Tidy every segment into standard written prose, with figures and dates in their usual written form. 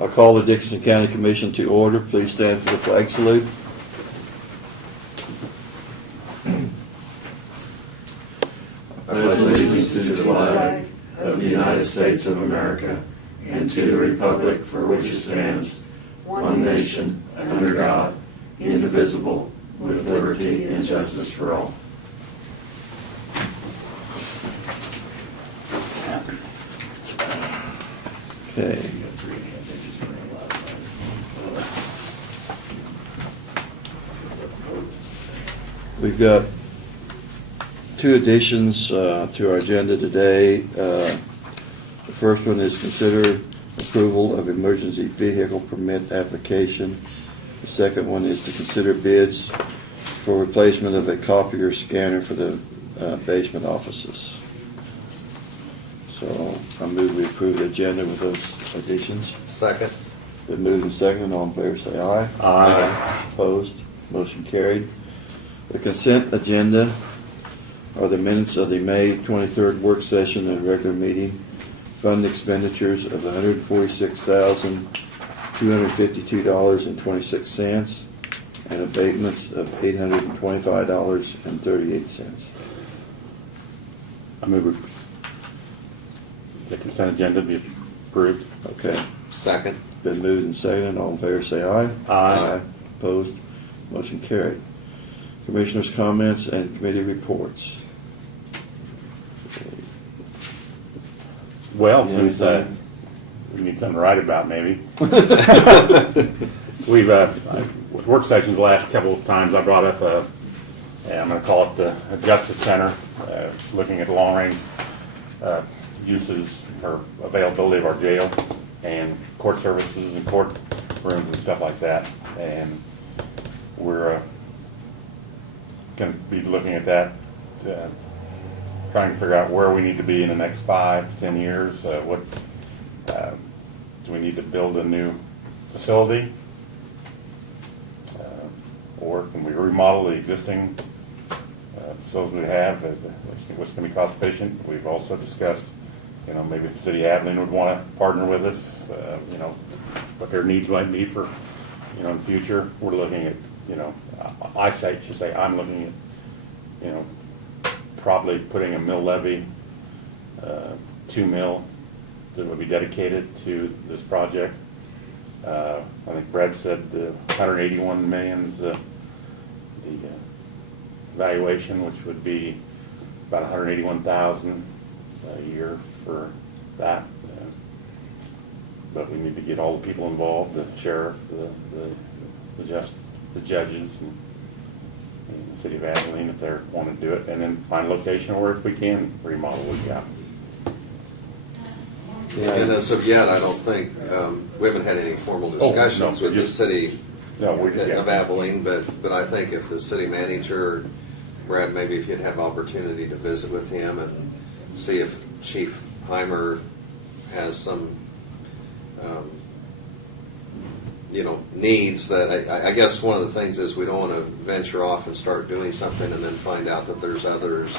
I'll call the Dickinson County Commission to order. Please stand for the flag salute. I pledge allegiance to the flag of the United States of America and to the republic for which it stands, one nation, under God, indivisible, with liberty and justice for all. Okay. We've got two additions to our agenda today. The first one is consider approval of emergency vehicle permit application. The second one is to consider bids for replacement of a copier scanner for the basement offices. So I move we approve the agenda with those additions. Second. Been moved and seconded. All in favor say aye. Aye. Opposed? Motion carried. The consent agenda are the minutes of the May 23rd work session and regular meeting. Fund expenditures of $146,252.26 and abatements of $825.38. I move the consent agenda be approved. Okay. Second. Been moved and seconded. All in favor say aye. Aye. Opposed? Motion carried. Commissioners' comments and committee reports. Well, Yeah, since we need something to write about, maybe. We've work sessions the last couple of times. I brought up I'm going to call it the Justice Center, looking at long-range uses or availability of our jail and court services and court rooms and stuff like that. And we're going to be looking at that, trying to figure out where we need to be in the next 5 to 10 years. What do we need to build a new facility, or can we remodel the existing facilities we have? What's going to be cost efficient? We've also discussed, maybe if the city of Abilene would want to partner with us, what their needs might be for, in the future. We're looking at, I'm looking at, probably putting a mill levy, 2 mill that would be dedicated to this project. I think Brad said the 181 million is the valuation, which would be about 181,000 a year for that. But we need to get all the people involved: the sheriff, the judges, and the city of Abilene, if they want to do it, and then find a location where if we can remodel what we got. And as of yet, I don't think, we haven't had any formal discussions with the city of Abilene, but I think if the city manager, Brad, maybe if you'd have opportunity to visit with him and see if Chief Heimer has some, needs that, I guess one of the things is we don't want to venture off and start doing something and then find out that there's others,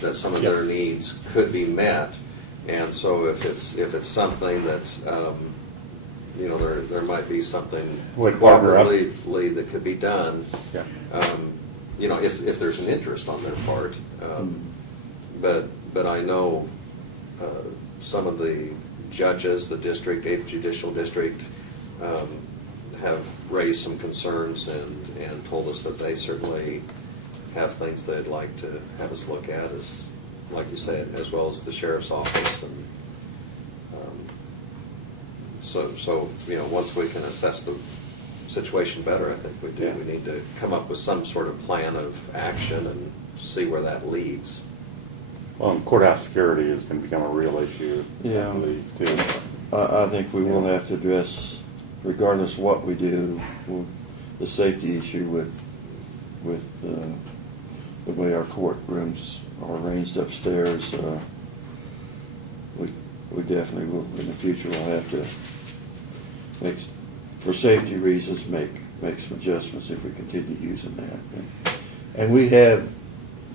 that some of their needs could be met. And so if it's something that, there might be something cooperatively that could be done, Yeah. if there's an interest on their part. But I know some of the judges, the district, 8th Judicial District, have raised some concerns and told us that they certainly have things they'd like to have us look at, as like you said, as well as the sheriff's office. And so once we can assess the situation better, I think we do. Yeah. We need to come up with some sort of plan of action and see where that leads. Well, and courthouse security is going to become a real issue, Yeah. I believe, too. I think we will have to address, regardless of what we do, the safety issue with the way our courtrooms are arranged upstairs. We definitely will, in the future, will have to for safety reasons, make some adjustments if we continue using that. And we have,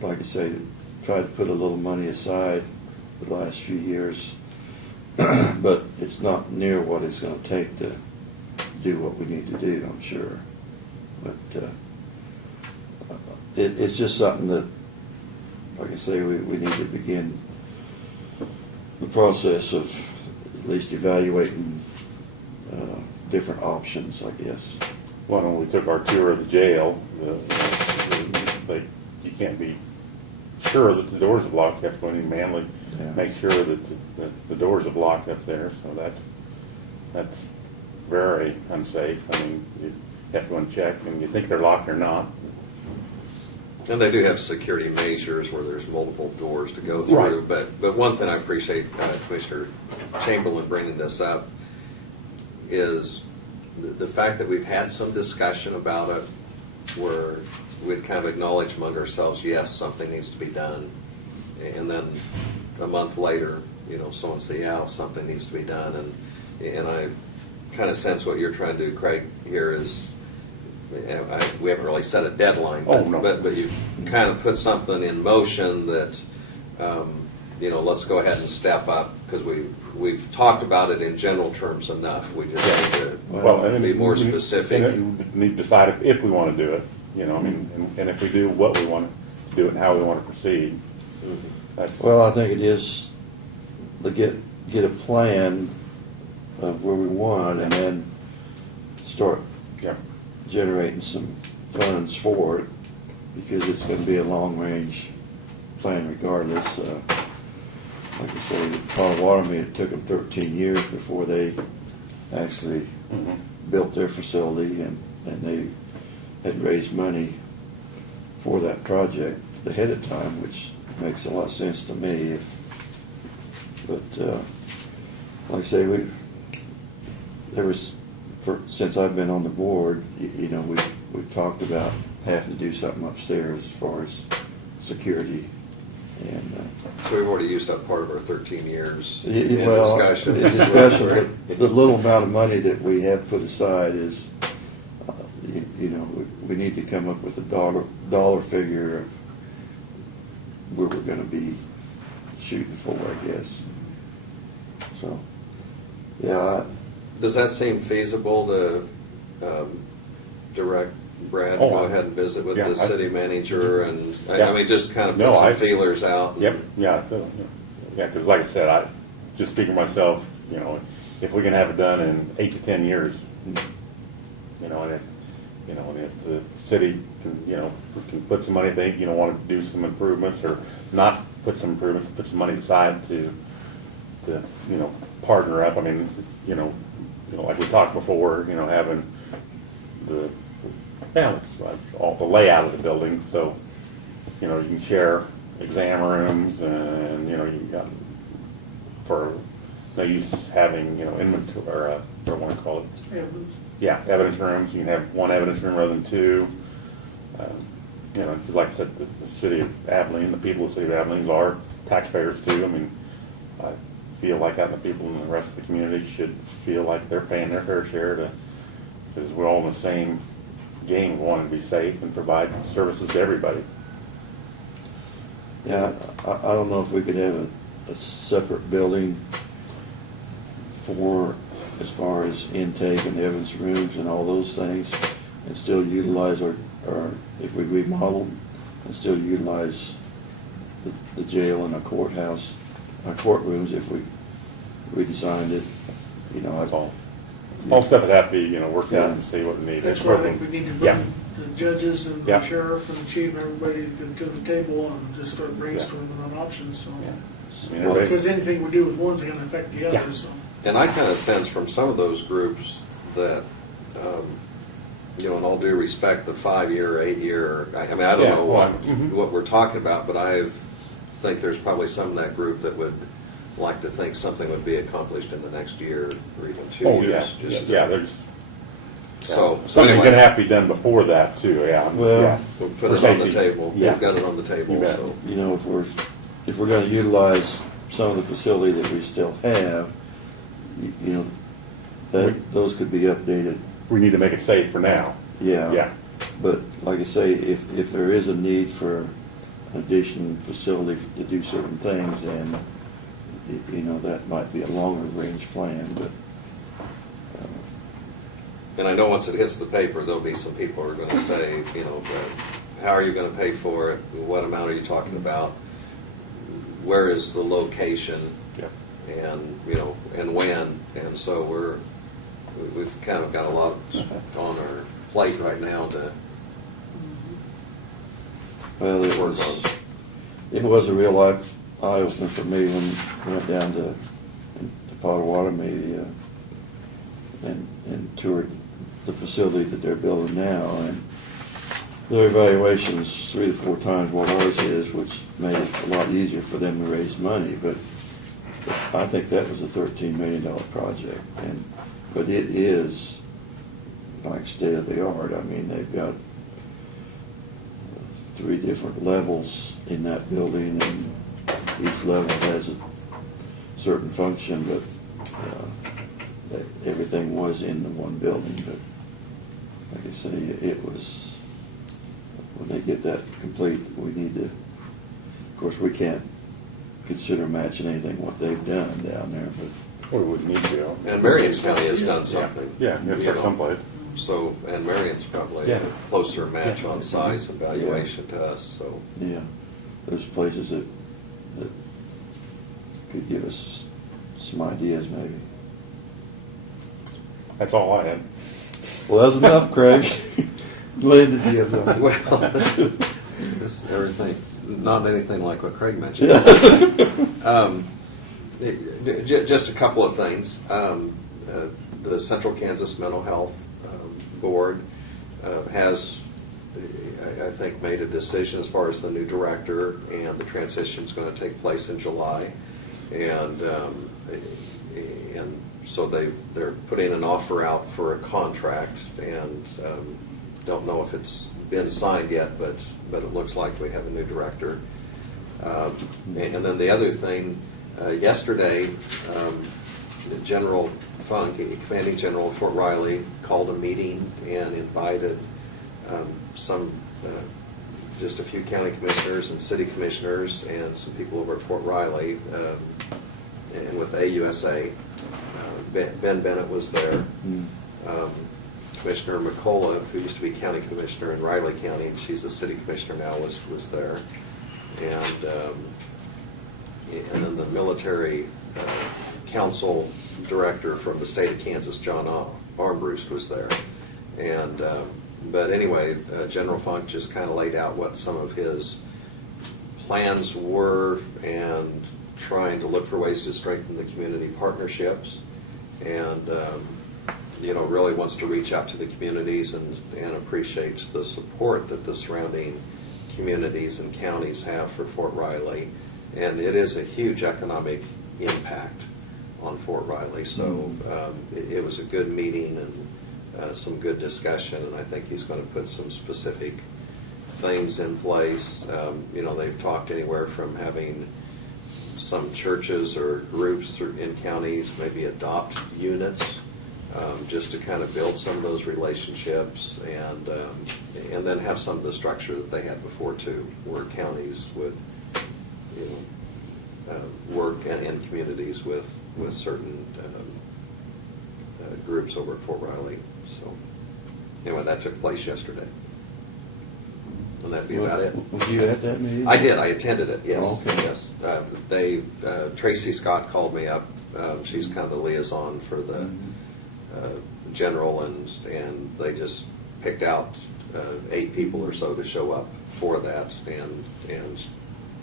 like I say, tried to put a little money aside the last few years but it's not near what it's gonna take to do what we need to do, I'm sure. But, it's just something that, like I say, we need to begin the process of at least evaluating, different options, I guess. Well, when we took our tour of the jail, you can't be sure that the doors are locked. You have to go in and manually Yeah. make sure that the doors are locked up there. So that's very unsafe. I mean, you have to go and check, and you think they're locked or not. And they do have security measures where there's multiple doors to go through. Right. But one thing I appreciate Commissioner Chamberlain bringing this up is the fact that we've had some discussion about it where we'd kind of acknowledge among ourselves, yes, something needs to be done. And then a month later, someone say, yeah, something needs to be done. And I kind of sense what you're trying to do, Craig, here is, we haven't really set a deadline, but, Oh, no. but you've kind of put something in motion that, let's go ahead and step up, because we've talked about it in general terms enough. We just need to Well, and be more we- specific. and we need to decide if we want to do it, I mean, and if we do, what we want to do it and how we want to proceed. That's, Well, I think it is to get a plan of where we want and then start yeah. generating some funds for it, because it's gonna be a long-range plan regardless. Like I say, Potawatomi, it took them 13 years before they actually Mhm. built their facility, and they had raised money for that project ahead of time, which makes a lot of sense to me. But like I say, since I've been on the board, we've talked about having to do something upstairs as far as security. And So we've already used up part of our 13 years in well, discussion. in discussion, but the little amount of money that we have put aside is, we need to come up with a dollar figure of where we're going to be shooting for, I guess. So, yeah, Does that seem feasible to direct Brad to Oh, go ahead and visit with yeah, the city manager and, Yeah. I mean, just kind of No, put some I- feelers out? Yep, yeah, because like I said, just speaking for myself, if we can have it done in 8 to 10 years, and if the city can put some money, if they, want to do some improvements or not put some improvements, put some money aside to partner up. I mean, like we talked before, having the balance, all the layout of the building, so, you can share exam rooms and, you got, for no use having, inventory, or what do I want to call it? Yeah, evidence rooms. You can have one evidence room rather than two. Like I said, the city of Abilene, the people of the city of Abilene are taxpayers too. I mean, I feel like the people in the rest of the community should feel like they're paying their fair share because we're all in the same game, wanting to be safe and provide services to everybody. yeah, I don't know if we could have a separate building for, as far as intake and evidence rooms and all those things, and still utilize our if we remodeled, and still utilize the jail and our courthouse, our courtrooms if we redesigned it. That's all. All stuff that have to be, worked out Yeah. and see what we need. That's why I think we need to Yeah. bring the judges and the Yeah. sheriff and the chief and everybody to the table and just start brainstorming on options, so. Yeah. I mean, everybody- Because anything we do with one's gonna affect the Yeah. others, so. And I kind of sense from some of those groups that, in all due respect, the 5-year, 8-year, I mean, I don't Yeah, know well, mhm. what we're talking about, but I think there's probably some in that group that would like to think something would be accomplished in the next year or even 2 Oh, yeah, years. Just yeah, there's. So Something's anyway. gonna have to be done before that too, yeah. Well- Yeah. We'll put For it on the safety. table. Yeah. We've got it on the table, You bet. so. If we're going to utilize some of the facility that we still have, those could be updated. We need to make it safe for now. Yeah. But like I say, if there is a need for an additional facility to do certain things, then you know, that might be a longer range plan, but, And I know once it hits the paper, there'll be some people who are gonna say, you know, how are you gonna pay for it? What amount are you talking about? Where is the location? Yeah. And, you know, and when? And so we've kind of got a lot on our plate right now to well, it was a real eye-opener for me when we went down to Potawatomi and toured the facility that they're building now, and their evaluation's 3 to 4 times what ours is, which made it a lot easier for them to raise money, but I think that was a $13 million project, but it is like state of the art. I mean, they've got 3 different levels in that building, and each level has a certain function, but everything was in the one building. But like I say, it was, when they get that complete, we need to, of course, we can't consider matching anything what they've done down there, but Or we wouldn't need to. And Marion County has done something. Yeah, you gotta you start know. someplace. So, and Marion's probably Yeah. a closer match Yeah. on size and valuation to us, so. yeah, there's places that could give us some ideas maybe. That's all I had. Well, that's enough, Craig. Glad that you have done. Well, this, everything, not anything like what Craig mentioned. Just a couple of things. The Central Kansas Mental Health Board has, I think, made a decision as far as the new director, and the transition is going to take place in July. And so they're putting an offer out for a contract, and don't know if it's been signed yet, but it looks like we have a new director. And then the other thing, yesterday, General Funk, Commanding General of Fort Riley, called a meeting and invited just a few county commissioners and city commissioners and some people over at Fort Riley, and with AUSA. Ben Bennett was there. Commissioner McCullough, who used to be county commissioner in Riley County, and she's the city commissioner now, was there. And then the military council director from the state of Kansas, John Armbruster, was there. And but anyway, General Funk just kind of laid out what some of his plans were, and trying to look for ways to strengthen the community partnerships, and really wants to reach out to the communities and appreciates the support that the surrounding communities and counties have for Fort Riley. And it is a huge economic impact on Fort Riley. So it was a good meeting and some good discussion, and I think he's going to put some specific things in place. They've talked anywhere from having some churches or groups in counties maybe adopt units, just to kind of build some of those relationships, and then have some of the structure that they had before too, where counties would work and communities with certain groups over at Fort Riley. So anyway, that took place yesterday. And that'd be about it. Was you at that meeting? I did. I attended it. Yes. Oh, okay. Yes. Tracy Scott called me up. She's kind of the liaison for the general, and they just picked out 8 people or so to show up for that, and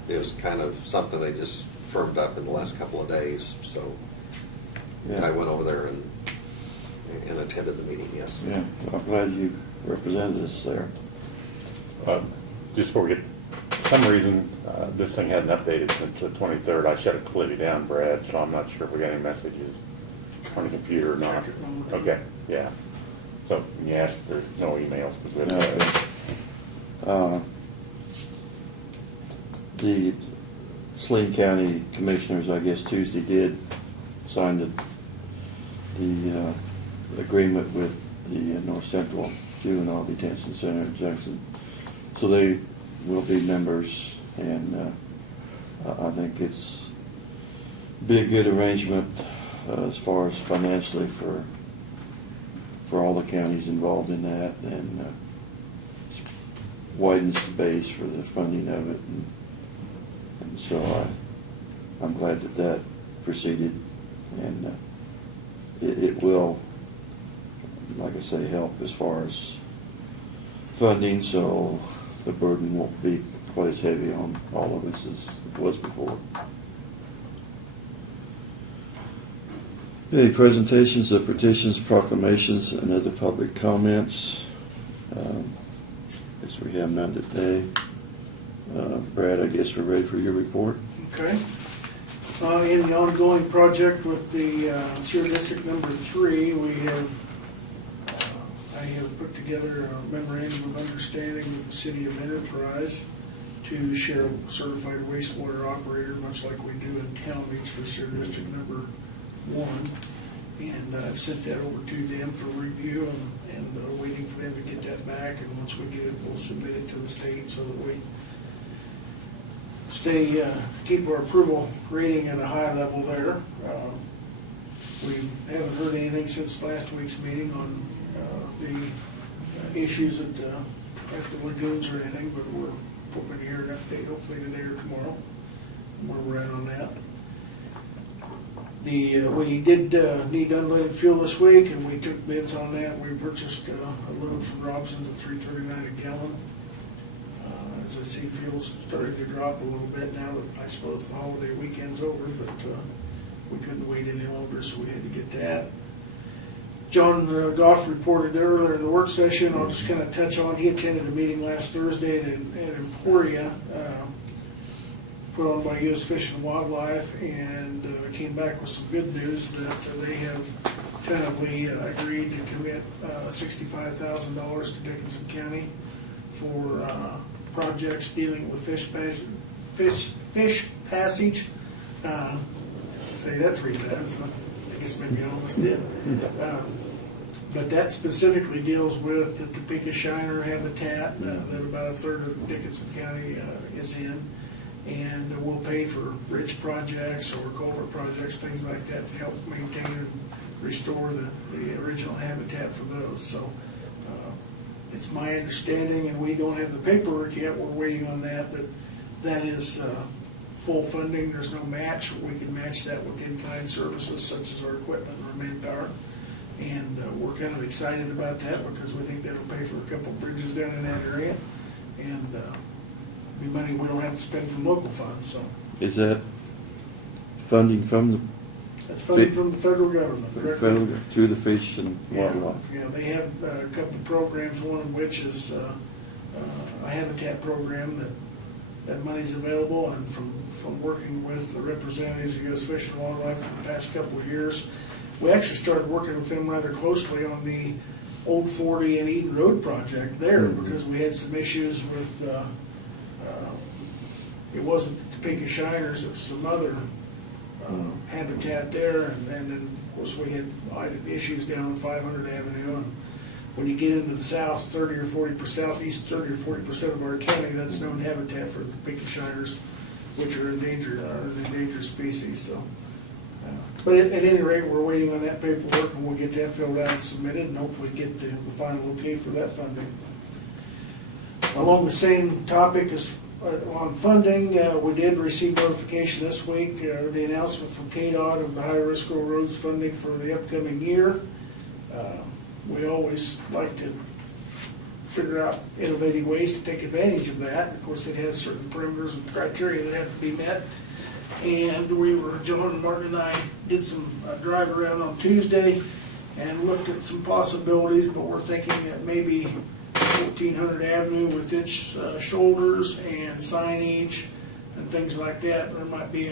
it was kind of something they just firmed up in the last couple of days. So Yeah. I went over there and attended the meeting. Yes. Yeah, I'm glad you represented us there. Just before we get, for some reason, this thing hadn't updated since the 23rd. I shut it completely down, Brad, so I'm not sure if we got any messages on the computer or not. Check it now. Okay, yeah. So, yes, there's no emails. But Okay. The Saline County Commissioners, I guess Tuesday, did sign the agreement with the North Central Juvenile Detention Center in Jackson. So they will be members, and I think it's be a good arrangement as far as financially for all the counties involved in that, and widens the base for the funding of it. And so I'm glad that proceeded, and it will, like I say, help as far as funding, so the burden won't be quite as heavy on all of us as it was before. Any presentations of petitions, proclamations, and other public comments? Guess we have none today. Brad, I guess we're ready for your report. Okay. In the ongoing project with the Sewer District number 3, I have put together a memorandum of understanding with the City of Enterprise to share a certified wastewater operator, much like we do in Town Beach for Sewer District number 1. And I've sent that over to them for review, and waiting for them to get that back. And once we get it, we'll submit it to the state so that we keep our approval rating at a high level there. We haven't heard anything since last week's meeting on the issues at the lagoons or anything, but we're hoping to hear an update hopefully today or tomorrow, where we're at on that. We did need unleaded fuel this week, and we took bids on that. We purchased a load from Robson's at $3.39 a gallon. As I see fuel's starting to drop a little bit now that I suppose the holiday weekend's over, but we couldn't wait any longer, so we had to get that. John Goff reported earlier in the work session. I'll just kind of touch on, he attended a meeting last Thursday at Emporia, put on by U.S. Fish and Wildlife, and came back with some good news that they have tentatively agreed to commit $65,000 to Dickinson County for projects dealing with fish passage. Say that 3 times. I guess maybe I almost did. But that specifically deals with the Topeka Shiner habitat that about a third of Dickinson County is in, and we'll pay for bridge projects or culvert projects, things like that, to help maintain and restore the original habitat for those. So it's my understanding, and we don't have the paperwork yet, we're waiting on that, but that is full funding. There's no match. We can match that with in-kind services such as our equipment and our manpower. And we're kind of excited about that because we think that'll pay for a couple bridges down in that area, and be money we don't have to spend from local funds. So Is that funding from the that's funding from the federal government, federal, through the Fish and Yeah, Wildlife? yeah, they have a couple of programs, one of which is a habitat program that money's available, and from working with the representatives of U.S. Fish and Wildlife for the past couple of years, we actually started working with them rather closely on the Old 40 and Eden Road project there, because we had some issues with, it wasn't the Topeka Shiners, it was some other habitat there, and then of course we had issues down on 500 Avenue, and when you get into the south, 30 or 40%, southeast 30 or 40% of our county, that's known habitat for the Topeka Shiners, which are an endangered species. So, but at any rate, we're waiting on that paperwork, and we'll get that filled out and submitted, and hopefully get the final okay for that funding. Along the same topic as on funding, we did receive notification this week, the announcement from KDOT of the high-risk roads funding for the upcoming year. We always like to figure out innovative ways to take advantage of that. Of course, it has certain parameters and criteria that have to be met. And John and Martin and I did some drive around on Tuesday and looked at some possibilities, but we're thinking that maybe 1400 Avenue with its shoulders and signage and things like that, there might be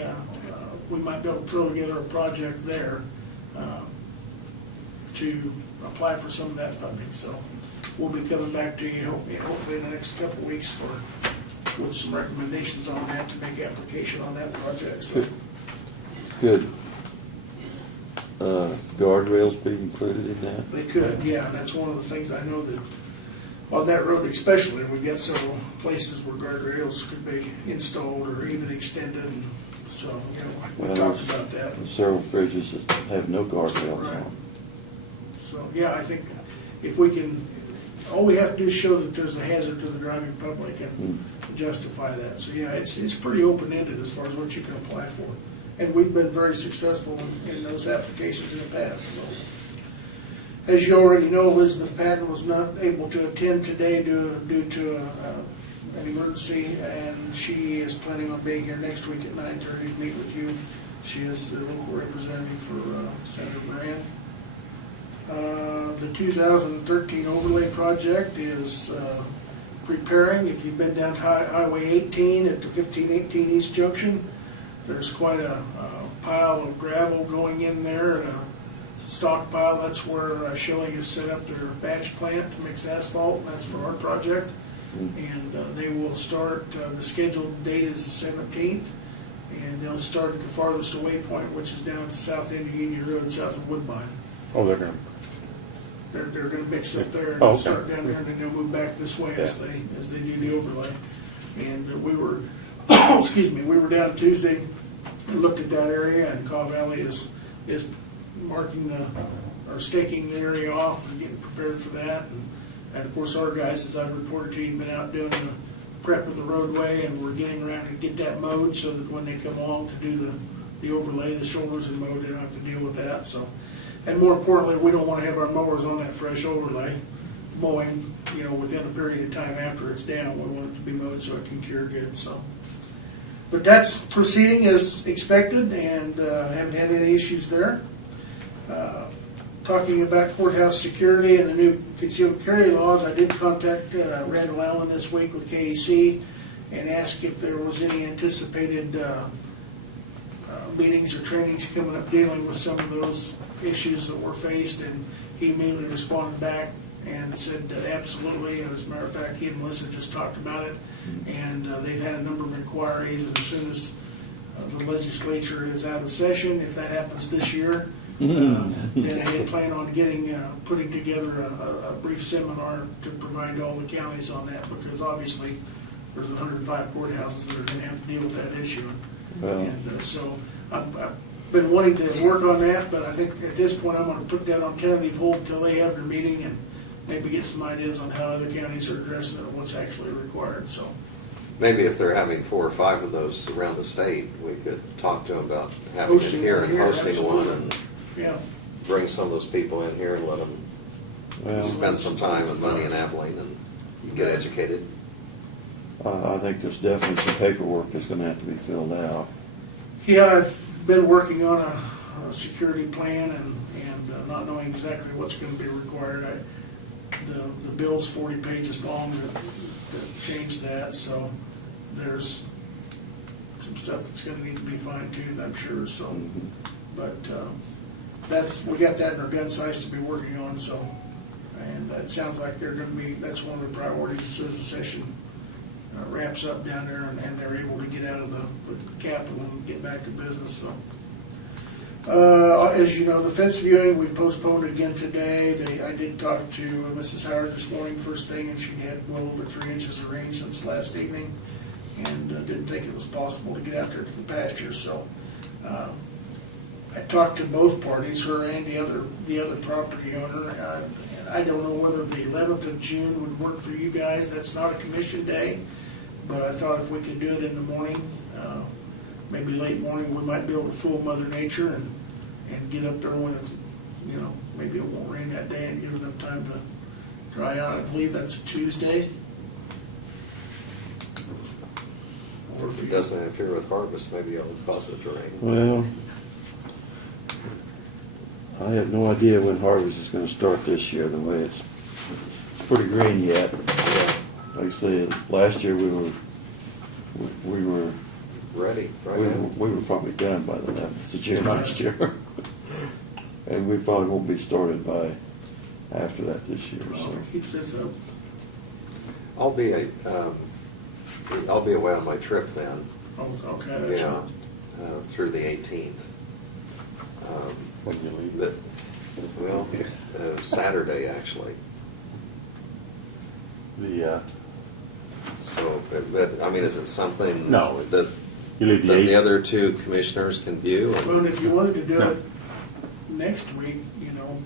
we might be able to throw together a project there to apply for some of that funding. So we'll be coming back to you hopefully in the next couple of weeks with some recommendations on that to make application on that project. So. Good. Guardrails be included in that? They could, yeah, and that's one of the things I know that on that road especially, we've got several places where guardrails could be installed or even extended, and So, you know, we Well, talked there's- about that. There's several bridges that have no guardrails Right. on. So, yeah, I think if we can, all we have to do is show that there's a hazard to the driving public and justify that. So, yeah, it's pretty open-ended as far as what you can apply for. And we've been very successful in those applications in the past, so. As you already know, Elizabeth Patton was not able to attend today due to an emergency, and she is planning on being here next week at 9:30 to meet with you. She is the local representative for Senator Moran. The 2013 overlay project is preparing. If you've been down Highway 18 at the 1518 East Junction, there's quite a pile of gravel going in there and a stockpile. That's where Schilling has set up their batch plant to mix asphalt, and that's for our project. And they will start, the scheduled date is the 17th, and they'll start at the farthest away point, which is down at the south end of Union Road, south of Woodbine. Oh, they're gonna, They're gonna mix up there and Oh, they'll okay. start down there, and then they'll move back this way as Yeah. they do the overlay. And we were, excuse me, we were down Tuesday and looked at that area, and Caw Valley is marking or staking the area off and getting prepared for that. And of course, our guys, as I've reported to you, have been out doing the prep of the roadway, and we're getting around to get that mowed so that when they come along to do the overlay, the shoulders are mowed, they don't have to deal with that, so. And more importantly, we don't want to have our mowers on that fresh overlay mowing, you know, within a period of time after it's down. We want it to be mowed so it can cure good, so. But that's proceeding as expected, and haven't had any issues there. Talking about courthouse security and the new concealed carry laws, I did contact Randall Allen this week with KEC and ask if there was any anticipated meetings or trainings coming up dealing with some of those issues that were faced, and he immediately responded back and said that absolutely. As a matter of fact, he and Melissa just talked about it, and they've had a number of inquiries, and as soon as the legislature is out of session, if that happens this year, then they plan on putting together a brief seminar to provide all the counties on that, because obviously there's 105 courthouses that are going to have to deal with that issue. Well. And so I've been wanting to work on that, but I think at this point I'm going to put that on tentative hold until they have their meeting and maybe get some ideas on how other counties are addressing it and what's actually required, so. Maybe if they're having 4 or 5 of those around the state, we could talk to them about having it Hosting here one and here, hosting one, absolutely. and Yeah, bring some of those people in here and let them Well, spend some time and money in Abilene and get educated. I think there's definitely some paperwork that's gonna have to be filled out. yeah, I've been working on a security plan and not knowing exactly what's going to be required. The bill's 40 pages long to change that, so there's some stuff that's going to need to be fine-tuned, I'm sure, so. But we got that in our gun sights to be working on, so. And it sounds like they're going to be, that's one of the priorities as soon as the session wraps up down there and they're able to get out of the Capitol and get back to business, so. As you know, the fence viewing, we postponed again today. I did talk to Mrs. Howard this morning first thing, and she had well over 3 inches of rain since last evening, and didn't think it was possible to get out there to the pasture, so. I talked to both parties, her and the other property owner. I don't know whether the 11th of June would work for you guys. That's not a commission day, but I thought if we could do it in the morning, maybe late morning, we might be able to fool Mother Nature and get up there when it's, you know, maybe it won't rain that day and give enough time to dry out. I believe that's a Tuesday. Or If it doesn't interfere with harvest, maybe it'll cause it to rain. Well, I have no idea when harvest is gonna start this year, the way it's pretty green yet. Like I said, last year we were Ready, right now. we were probably done by the 11th of June last year. And we probably won't be started by after that this year, Well, so. if it keeps this up. I'll be away on my trip then. Oh, okay, that's Yeah, right. through the 18th. when you leave. But, well, Saturday, actually. The, So, but, I mean, is it something No, it's- that You leave the that the 8th? other two commissioners can view. Well, and if you wanted to do No. it next week, you know,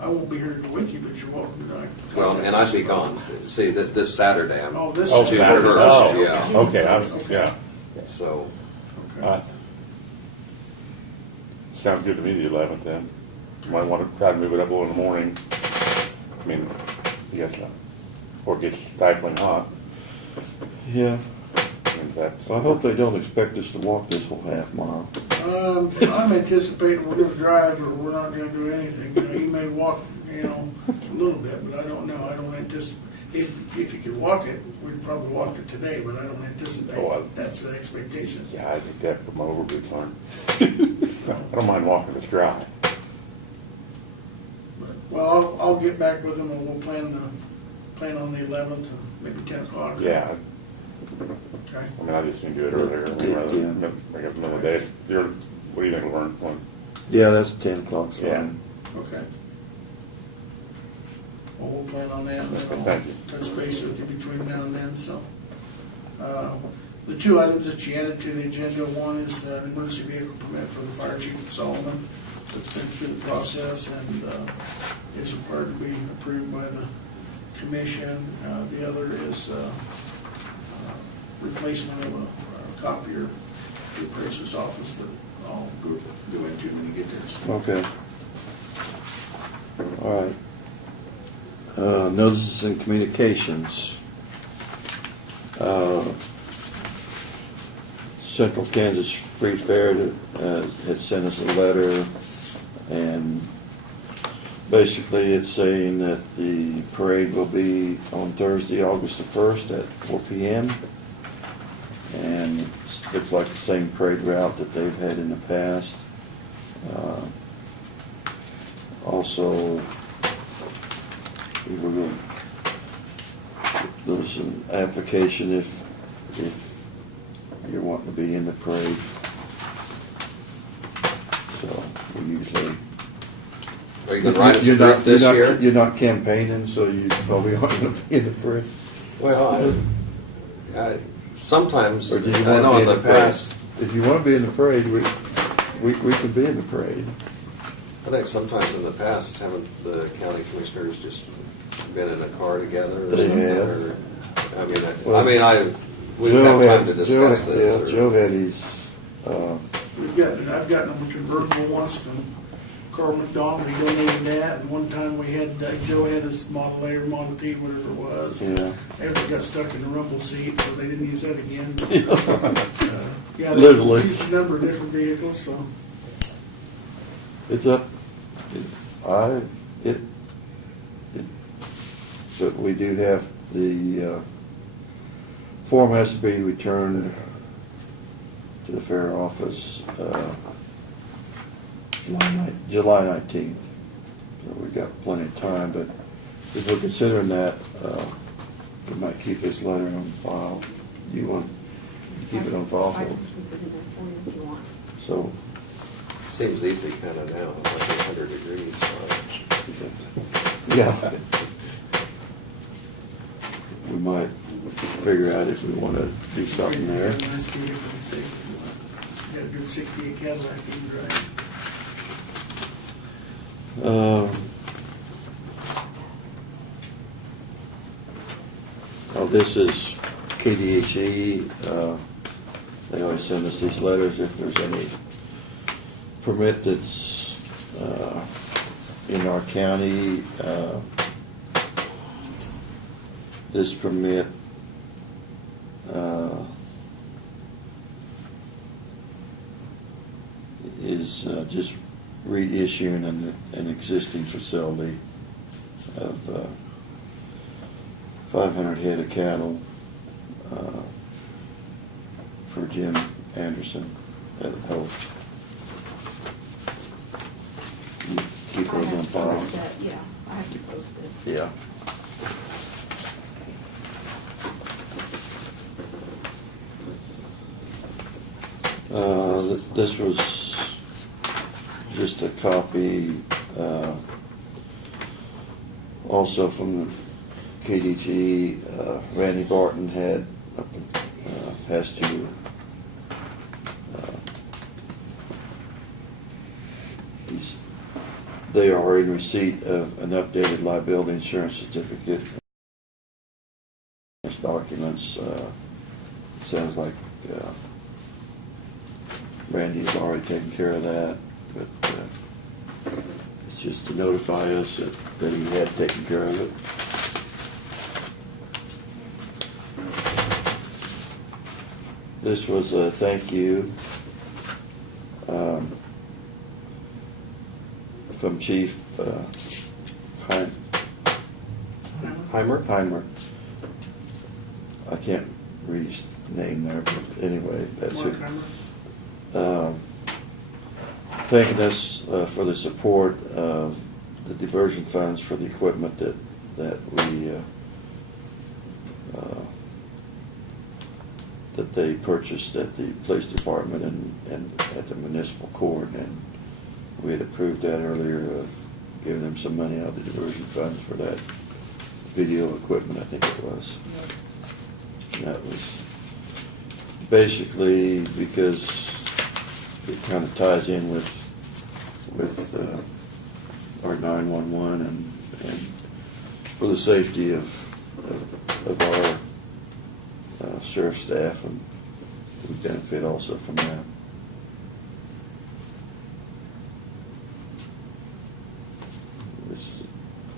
I won't be here to go with you, but you're welcome to. Well, and I'd be gone. See, this Saturday, I'm. Oh, this Oh, is June Saturday. first, Oh, yeah. okay, I was, yeah. So, Okay. Sounds good to me, the 11th then. Might want to try to move it up a little in the morning. I mean, yes, or it gets stifling hot. Yeah. I mean, that's, I hope they don't expect us to walk this whole half mile. I'm anticipating we're gonna drive or we're not gonna do anything. You know, you may walk, you know, a little bit, but I don't know. I don't anticipate, if you could walk it, we'd probably walk it today, but I don't anticipate that's the expectation. yeah, I think that put my overboots on. I don't mind walking this dry. But, well, I'll get back with them and we'll plan on the 11th, maybe 10 o'clock. Yeah, Okay. I mean, I just need to do it earlier. I mean, rather than Yeah. make up the middle of the day. What do you think, Laverne? When- Yeah, that's 10 o'clock. so Yeah. Okay. Well, we'll plan on that, and then Thank you. I'll touch base with you between now and then, so. The two items that you added to the agenda, one is an emergency vehicle permit for the fire chief at Solomon. That's been through the process and is required to be approved by the commission. The other is replacement of a copier to the appraiser's office that I'll go into when you get there. So, Okay. All right. Notices and communications. Central Kansas Free Fair had sent us a letter, and basically it's saying that the parade will be on Thursday, August the 1st at 4 p.m. And it looks like the same parade route that they've had in the past. Also, there's an application if you're wanting to be in the parade. So we usually. are you gonna write a You're not- script this you're not- year? You're not campaigning, so you probably aren't going to be in the parade. Well, sometimes, Or do you I want know to be in in the the parade? past, If you want to be in the parade, we can be in the parade. I think sometimes in the past, haven't the county commissioners just been in a car together or They something? have. Or- Well, we didn't have time to Joe discuss had- this. Yeah, or- Joe had his, I've gotten a convertible once from Carl McDonald, he donated that, and one time we had, Joe had his Model A or Model T, whatever it was. yeah, Everett got stuck in the rumble seat, so they didn't use that again. Yeah, Literally. they used a number of different vehicles, so. it's up. But we do have, the form has to be returned to the fair office July 19th. So we've got plenty of time, but if we're considering that, we might keep this letter on file. You want to keep it on file? I can keep it in there for you if you want. So, Seems easy kind of now, like 100 degrees. yeah. We might figure out if we want to do something there. Nice vehicle, if you got a good 68 Cadillac you can drive. This is KDHE. They always send us these letters if there's any permit that's in our county. This permit is just reissuing an existing facility of 500 head of cattle for Jim Anderson at Hope. You keep I those on have to file. post that, yeah, I have to post it. Yeah. This was just a copy, also from KDG. Randy Barton has to they are in receipt of an updated liability insurance certificate. Those documents, sounds like Randy's already taken care of that, but it's just to notify us that he had taken care of it. This was a thank you from Chief Heimer? I can't read his name there, but anyway, that's Mark it. Heimer. Thanking us for the support of the diversion funds for the equipment that they purchased at the police department and at the municipal court, and we had approved that earlier of giving them some money out of the diversion funds for that video equipment, I think it was. And that was basically because it kind of ties in with our 911 and for the safety of our sheriff's staff, and we benefit also from that. This is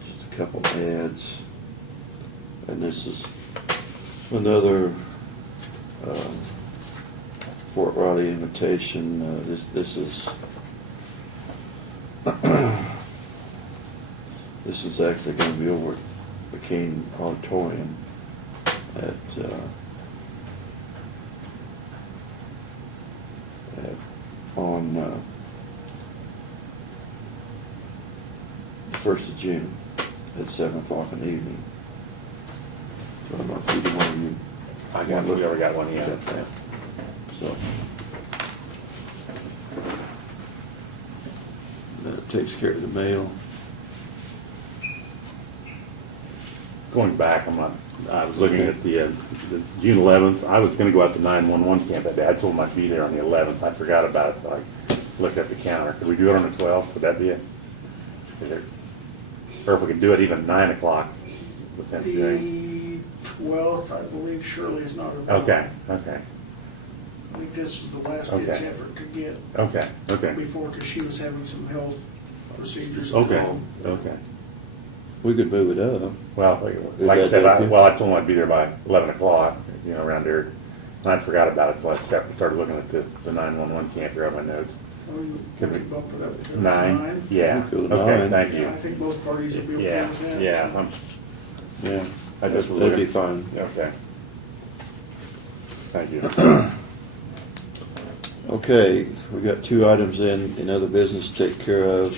just a couple ads, and this is another Fort Riley invitation. This is this is actually going to be over at McCain Auditorium on the 1st of June at 7 o'clock in the evening. So I don't know if either one of you. I got, we already got one, yeah. Got that. So that takes care of the mail. Going back, I was looking at the June 11th. I was going to go out to 911 camp that day. I told them I'd be there on the 11th. I forgot about it, so I looked at the calendar. Could we do it on the 12th? Would that be it? Or if we could do it even 9 o'clock with Thanksgiving. The 12th, I believe Shirley's not available. Okay, okay, I think this was the last ditch Okay. effort to get okay, before, because she was having some health procedures. at okay, home. okay. We could move it up. Well, like I that said, help you? I told them I'd be there by 11 o'clock, around there. And I forgot about it, so I started looking at the 911 camp here on my notes. Oh, you Could we- could bump it up to 9? Yeah, We'll go to okay, 9. thank Yeah, I you. think both parties would be okay Yeah, with that. yeah, so. Yeah, I just was that'd be looking. fine. Okay. Thank you. Okay, we got 2 items in other business to take care of.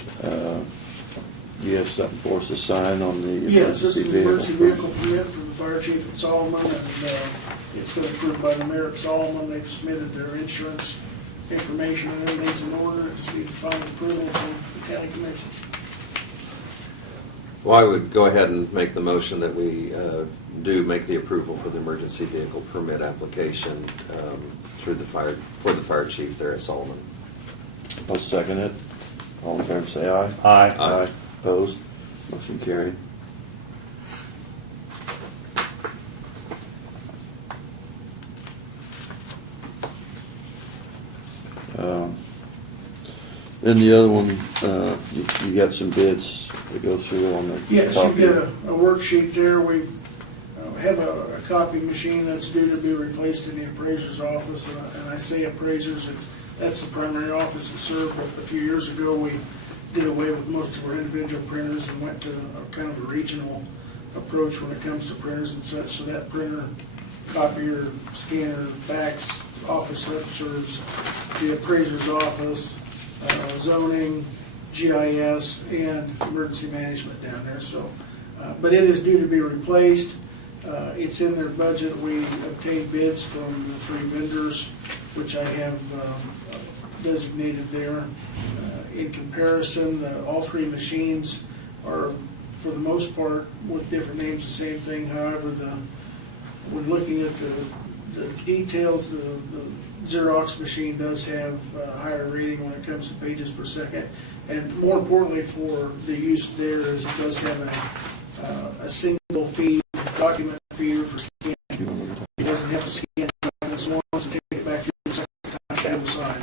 You have something for us to sign on the Yes, this is an emergency vehicle? vehicle permit for the fire chief at Solomon, and it's been approved by the mayor of Solomon. They've submitted their insurance information, and everything's in order. It just needs final approval from the county commission. Well, I would go ahead and make the motion that we do make the approval for the emergency vehicle permit application for the fire chief there at Solomon. I'll second it. All in favor, say aye. Aye. Aye. Opposed? Motion carried. Then the other one, you got some bids to go through on the. Yes, copy. you get a worksheet there. We have a copy machine that's due to be replaced in the appraiser's office, and I say appraisers, that's the primary office that served, but a few years ago, we did away with most of our individual printers and went to a kind of a regional approach when it comes to printers and such, so that printer, copier, scanner, fax, office that serves the appraiser's office, zoning, GIS, and emergency management down there, so, but it is due to be replaced. It's in their budget. We obtained bids from the 3 vendors, which I have designated there. In comparison, all 3 machines are, for the most part, with different names, the same thing. However, when looking at the details, the Xerox machine does have a higher rating when it comes to pages per second. And more importantly for the use there is it does have a single feed, document feeder for scan. It doesn't have to scan this once and take it back to the second time to the side.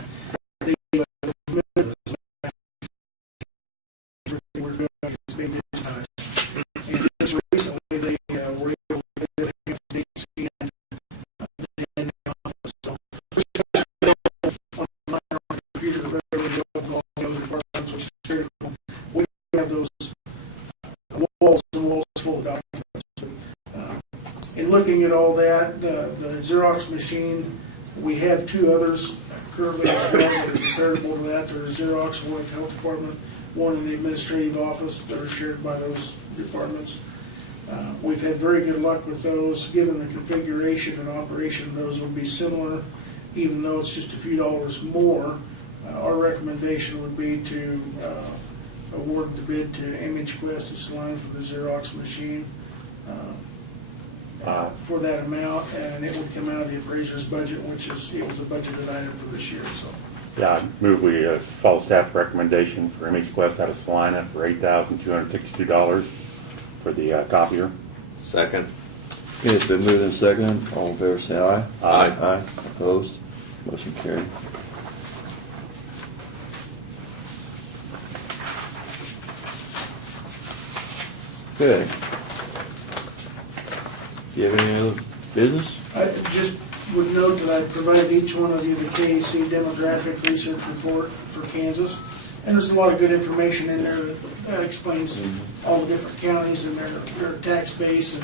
Everything we're doing is being digitized. And just recently, they were able to get a scan in the office. So, on my computer, regularly with all the other departments, which is critical. We have those walls and walls full of documents. In looking at all that, the Xerox machine, we have two others currently as well that are comparable to that. There's Xerox, one in the health department, one in the administrative office that are shared by those departments. We've had very good luck with those, given the configuration and operation of those will be similar, even though it's just a few dollars more. Our recommendation would be to award the bid to ImageQuest of Salina for the Xerox machine for that amount, and it would come out of the appraiser's budget, it was a budgeted item for this year. So, Yeah, I move we follow staff recommendation for ImageQuest out of Salina for $8,262 for the copier. Second. Okay, it's been moved and seconded. All in favor, say aye. Aye. Aye. Opposed? Motion carried. Okay. Do you have any other business? I just would note that I provided each one of you the KAC demographic research report for Kansas. And there's a lot of good information in there that explains all the different counties and their tax base and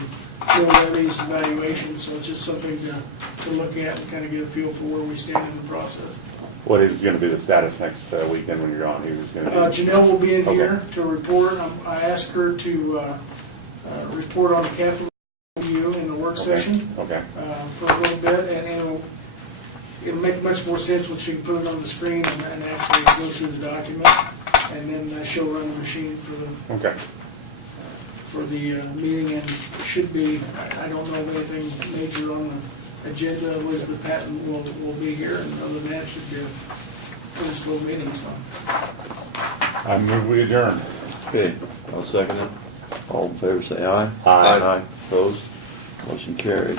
mill levies and valuations. So it's just something to look at and kind of get a feel for where we stand in the process. What is going to be the status next weekend when you're on? Who's going to be? Janelle will be in Okay. here to report. I asked her to report on the capital review in the work session. Okay. For a little bit, and it'll make much more sense when she can put it on the screen and actually go through the document, and then she'll run the machine for the meeting, and it should be, I don't know of anything major on the agenda. Elizabeth Patton will be here, and other than that, it should be a pretty slow meeting, so. I move we adjourn. Okay, I'll second it. All in favor, say aye. Aye. Aye. Opposed? Motion carried.